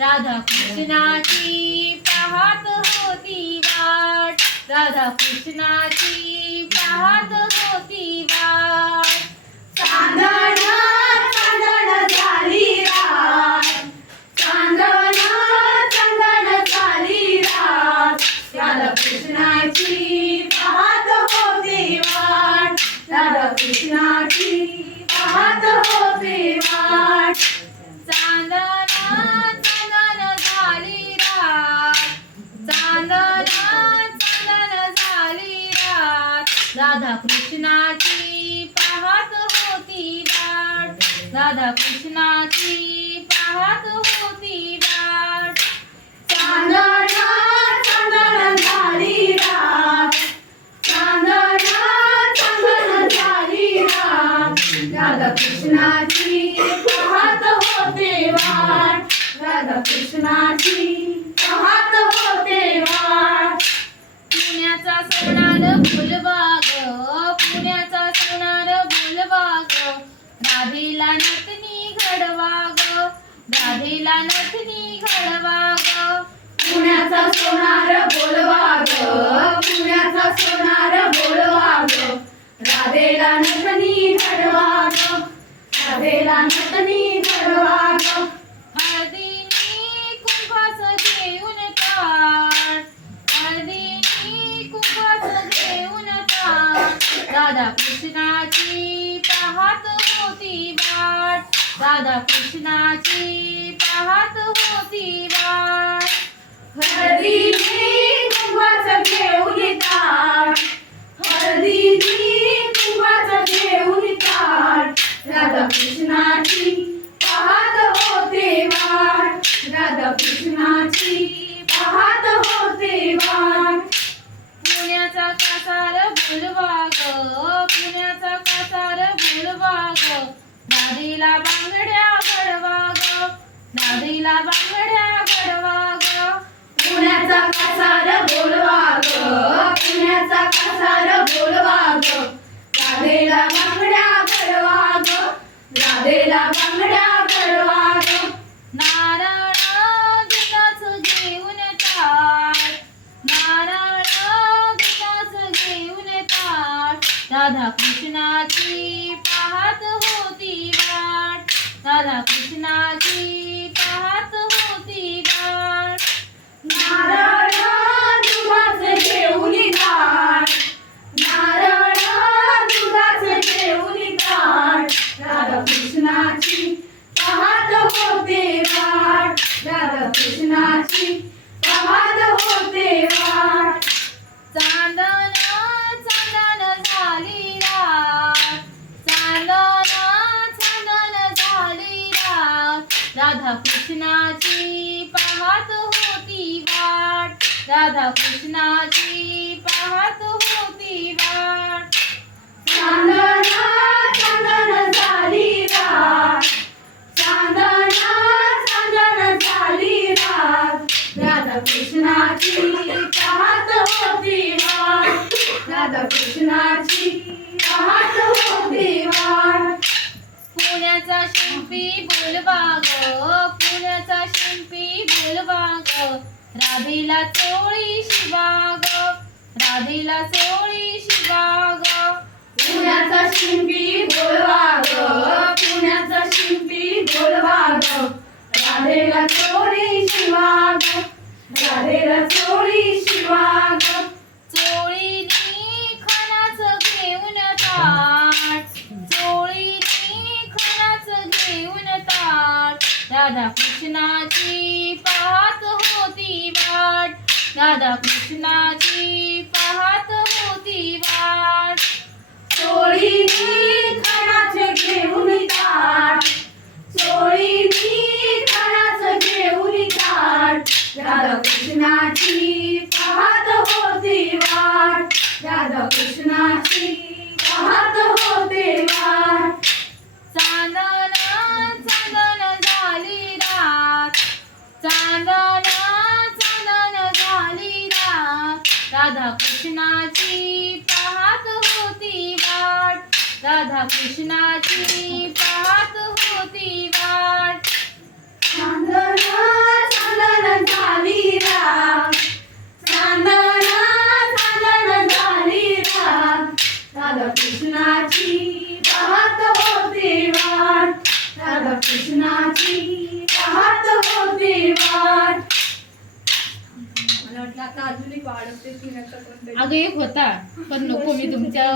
राधा कृष्णाची पाहत होती वाट. राधा कृष्णाची पाहत होती वाट चांदण चांदण झाली रात चांदण चांदण झाली रात राधा कृष्णाची पाहत होते वाट राधा कृष्णाची पाहत होते वाट चांदण चांदण झाली रात चांदण चांदण झाली रात राधा कृष्णाची पाहत होती वाट. राधा कृष्णाची पाहत होती वाट. रात. झाली रात. राधा कृष्णाची पाहत होते वाट. राधा कृष्णाची राधेला नटनी घडवाग पुण्याचा सोनार बोलवा ग पुण्याचा सोनार बोलवा ग राधेला नथनी घडवा ग राधेला नथनी घडवा ग हळदीनी कुंभाच घेऊन ताट हळदीनी घेऊन कृष्णाची पाहत होती वाट. राधा कृष्णाची पाहत होती वाट. हळदीने कुंभाचं घेऊन येतात. हळदीने कुंभाचं घेऊन येतात. राधा कृष्णाची पाहत होते वाट. राधा कृष्णाची पाहत होते वाट. पुण्याचा कासार बोलवा ग पुण्याचा कासार बोलवा ग ग दादीला बांगड्या घडवा ग पुण्याचा कसार बोलवा ग पुण्याचा कसार बोलवा ग राधेला बांगड्या घडवा ग राधेला बांगड्या घडवा ग नारळ दुधाच घेऊन ताट नारळ दुधाच घेऊन ताट राधा कृष्णाची पाहत होती वाट राधा कृष्णाची पाहत होती वाट नारळ दुधाचे घेऊन येतात नारळ दुधाचे घेऊन येतात राधा कृष्णाची पाहत होते वाट राधा कृष्णाची पाहत होते वाट. चांदण चांदण झाली रात. चांदण चांदण झाली रात. राधा कृष्णाची पाहत होती वाट. राधा कृष्णाची पाहत होती वाट चांदण चांदण झाली रात चांदण चांदण झाली रात राधा कृष्णाची पाहत होती वाट राधा कृष्णाची पाहत होती वाट पुण्याचा शिंपी बोलवा ग पुण्याचा शिंपी बोलवा ग राधेला चोळी शिवा ग राधेला चोळी शिवा ग पुण्याचा शिंपी बोलवा ग पुण्याचा शिंपी बोलवा ग राधेला चोरी शिवा ग राधा कृष्णाची पाहत होती वाट. राधा कृष्णाची पाहत होती वाट. चोळीनी खणाचे घेऊन ताट. चोळीनी खणाचं घेऊन ताट. राधा कृष्णाची पाहत होती वाट. राधा कृष्णाची पाहत होती वाट चांदण चांदण झाली रात चांदण चांदण झाली रात राधा कृष्णाची पाहत होती वाट. राधा कृष्णाची पाहत होती वाट. झाली चांदण झाली रात राधा कृष्णाची पाहत होती वाट. राधा कृष्णाची पाहत होती वाट. मला वाटलं आता अगं एक होता पण नको मी तुमच्या.